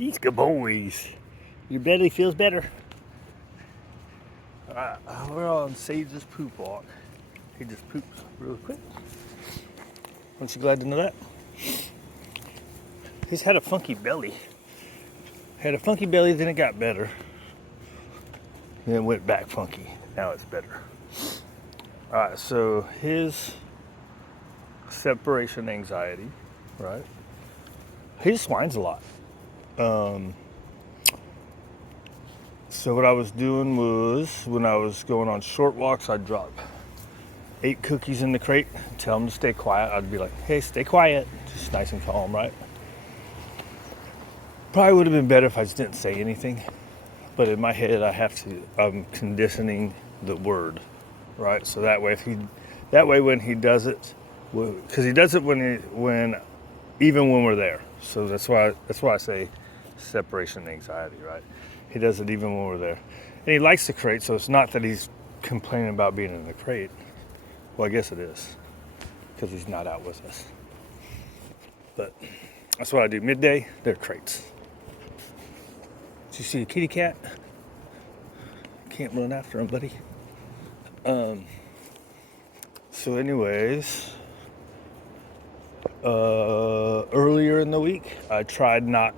These good boys. Your belly feels better. We're on Sage's poop walk. He just poops real quick. Aren't you glad to know that? He's had a funky belly. Had a funky belly, then it got better. Then it went back funky. Now it's better. Alright, so his separation anxiety, right? He just whines a lot. So what I was doing was, when I was going on short walks, I'd drop 8 cookies in the crate, tell him to stay quiet. I'd be like, hey, stay quiet. Just nice and calm, right? Probably would have been better if I just didn't say anything. But in my head, I'm conditioning the word, right? So that way, when he does it, because he does it even when we're there. So that's why I say separation anxiety, right? He does it even when we're there. And he likes the crate, so it's not that he's complaining about being in the crate. Well, I guess it is, because he's not out with us. But that's what I do. Midday, they're crates. Did you see a kitty cat? Can't run after him, buddy. So anyways, earlier in the week, I tried not,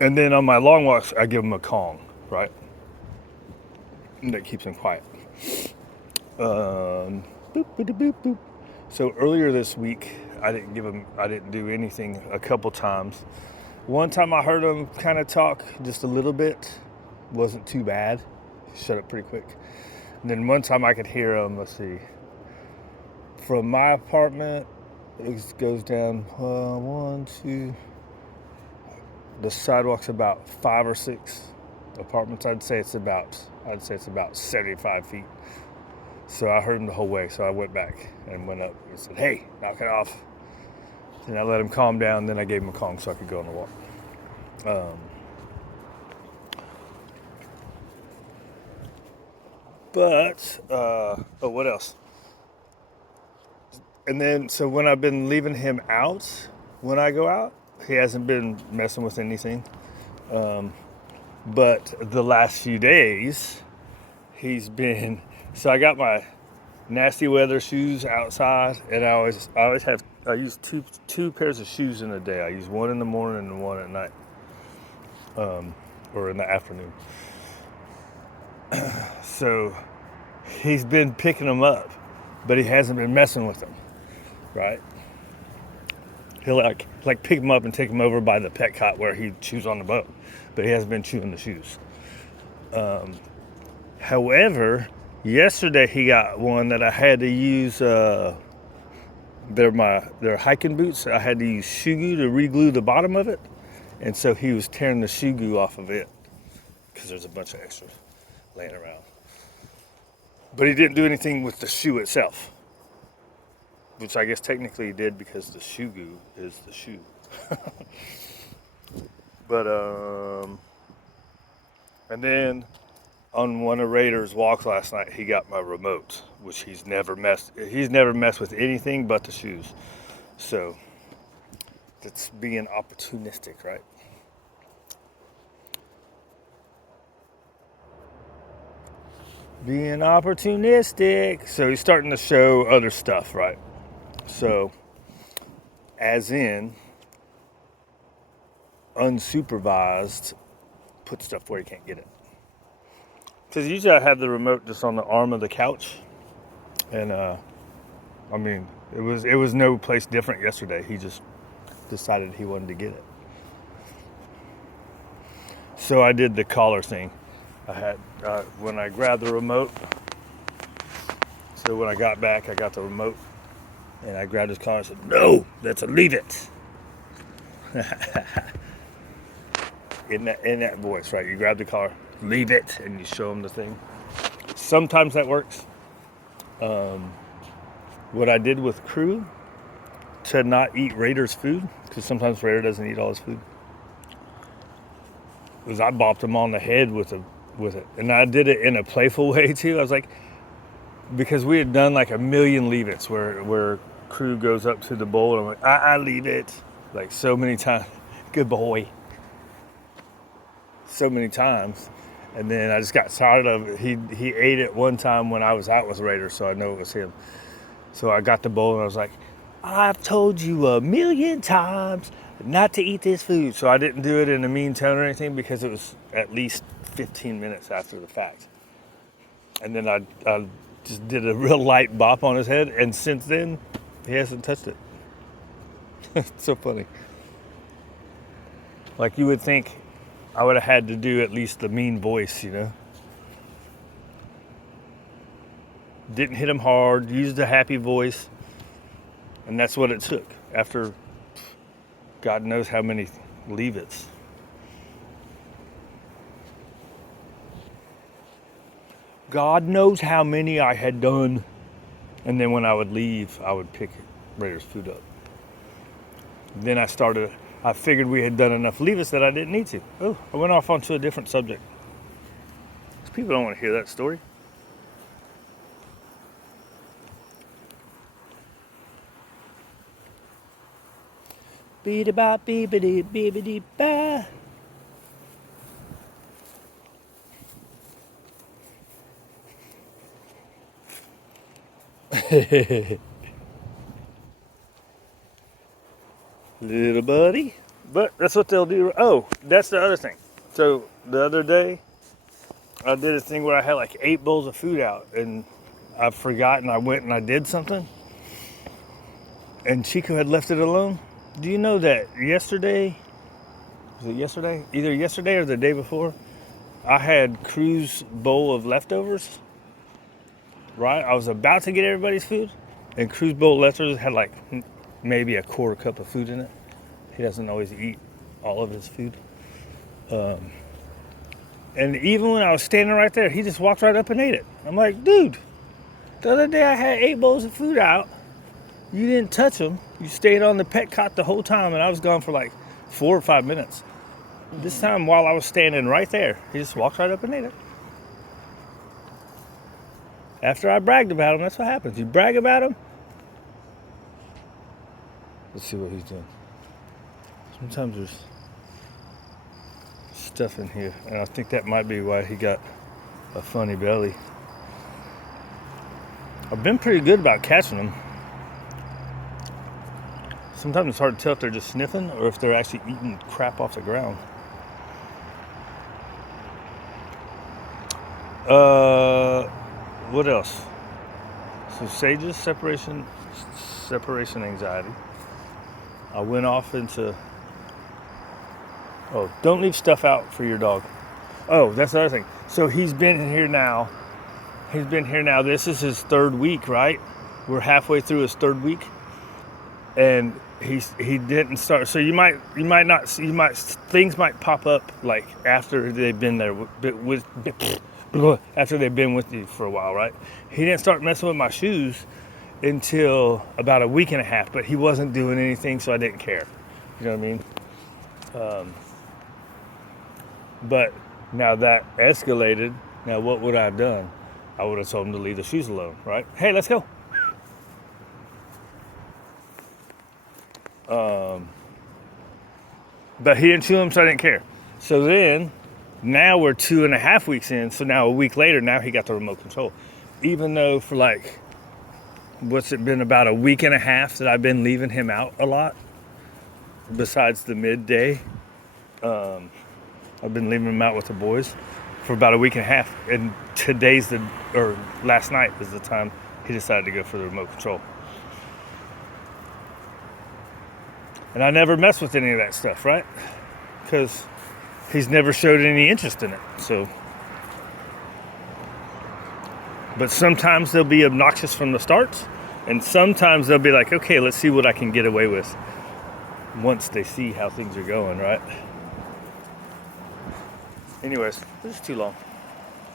and then on my long walks, I give him a Kong, right? And that keeps him quiet. Boop, boop, boop, boop. So earlier this week, I didn't do anything a couple times. One time I heard him kind of talk just a little bit. Wasn't too bad. He shut up pretty quick. And then one time I could hear him, let's see, from my apartment, it goes down 1, 2, the sidewalk's about 5 or 6 apartments. I'd say it's about 75 feet. So I heard him the whole way. So I went back and went up and said, hey, knock it off. Then I let him calm down. Then I gave him a Kong so I could go on the walk. What else? And then, so when I've been leaving him out, when I go out, he hasn't been messing with anything. But the last few days, he's been, so I got my nasty weather shoes outside, and I use two pairs of shoes in a day. I use one in the morning and one at night, or in the afternoon. So he's been picking them up, but he hasn't been messing with them, right? He'll like pick them up and take them over by the pet cot where he chews on the bone, but he hasn't been chewing the shoes. However, yesterday he got one that I had to use. They're hiking boots. I had to use shoe glue to re-glue the bottom of it, and so he was tearing the shoe glue off of it because there's a bunch of extras laying around. But he didn't do anything with the shoe itself, which I guess technically he did because the shoe glue is the shoe. But and then on one of Raider's walks last night, he got my remote, which he's never messed with anything but the shoes. So that's being opportunistic, right? Being opportunistic. So he's starting to show other stuff, right? So, as in, unsupervised, put stuff where you can't get it. Because usually I have the remote just on the arm of the couch. And, it was no place different yesterday. He just decided he wanted to get it. So I did the collar thing. I had, when I grabbed the remote, so when I got back, I got the remote, and I grabbed his collar and said, no, that's a leave it. in that voice, right? You grab the collar, leave it, and you show him the thing. Sometimes that works. What I did with Crew, to not eat Raider's food, because sometimes Raider doesn't eat all his food, was I bopped him on the head with it. And I did it in a playful way too. I was like, because we had done like a million leave it's where Crew goes up to the bowl and I'm like, I leave it, like so many times. Good boy. so many times. And then I just got tired of it. He ate it one time when I was out with Raiders, so I know it was him. So I got the bowl and I was like, I've told you 1,000,000 times not to eat this food. So I didn't do it in a mean tone or anything because it was at least 15 minutes after the fact. And then I just did a real light bop on his head, and since then, he hasn't touched it. It's so funny. Like, you would think I would have had to do at least the mean voice, Didn't hit him hard, used a happy voice, and that's what it took after God knows how many leave-its. God knows how many I had done. And then when I would leave, I would pick Raiders food up. Then I figured we had done enough leave-its that I didn't need to. Oh, I went off onto a different subject. Because people don't want to hear that story. Beep-a-bop, beep-a-dee, beep-a-dee-ba. Little buddy. But that's what they'll do. Oh, that's the other thing. So the other day, I did a thing where I had like 8 bowls of food out, and I forgot, and I went and I did something, and Chico had left it alone. Do you know that yesterday, was it yesterday? Either yesterday or the day before, I had Crew's bowl of leftovers, right? I was about to get everybody's food, and Crew's bowl of leftovers had like maybe a quarter cup of food in it. He doesn't always eat all of his food. And even when I was standing right there, he just walked right up and ate it. I'm like, dude, the other day I had 8 bowls of food out. You didn't touch them. You stayed on the pet cot the whole time, and I was gone for like 4 or 5 minutes. This time, while I was standing right there, he just walked right up and ate it. After I bragged about him, that's what happens. You brag about him. Let's see what he's doing. Sometimes there's stuff in here, and I think that might be why he got a funny belly. I've been pretty good about catching them. Sometimes it's hard to tell if they're just sniffing or if they're actually eating crap off the ground. What else? So Sage's separation anxiety. I went off into, don't leave stuff out for your dog. Oh, that's the other thing. So he's been here now. This is his 3rd week, right? We're halfway through his 3rd week. And he didn't start. So things might pop up like after they've been there after they've been with you for a while, right? He didn't start messing with my shoes until about a week and a half, but he wasn't doing anything, so I didn't care. You know what I mean? But now that escalated. Now what would I have done? I would have told him to leave the shoes alone, right? Hey, let's go. But he didn't chew them, so I didn't care. So then, now we're 2.5 weeks in, so now a week later, now he got the remote control. Even though for like, what's it been, about a week and a half that I've been leaving him out a lot, besides the midday. I've been leaving him out with the boys for about a week and a half, and last night is the time he decided to go for the remote control. And I never mess with any of that stuff, right? Because he's never showed any interest in it. So, but sometimes they'll be obnoxious from the start, and sometimes they'll be like, okay, let's see what I can get away with once they see how things are going, right? Anyways, this is too long.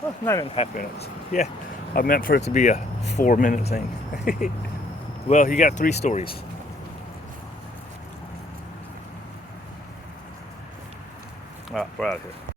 9.5 minutes. Yeah, I meant for it to be a 4-minute thing. Well, you got 3 stories. All right, we're out of here.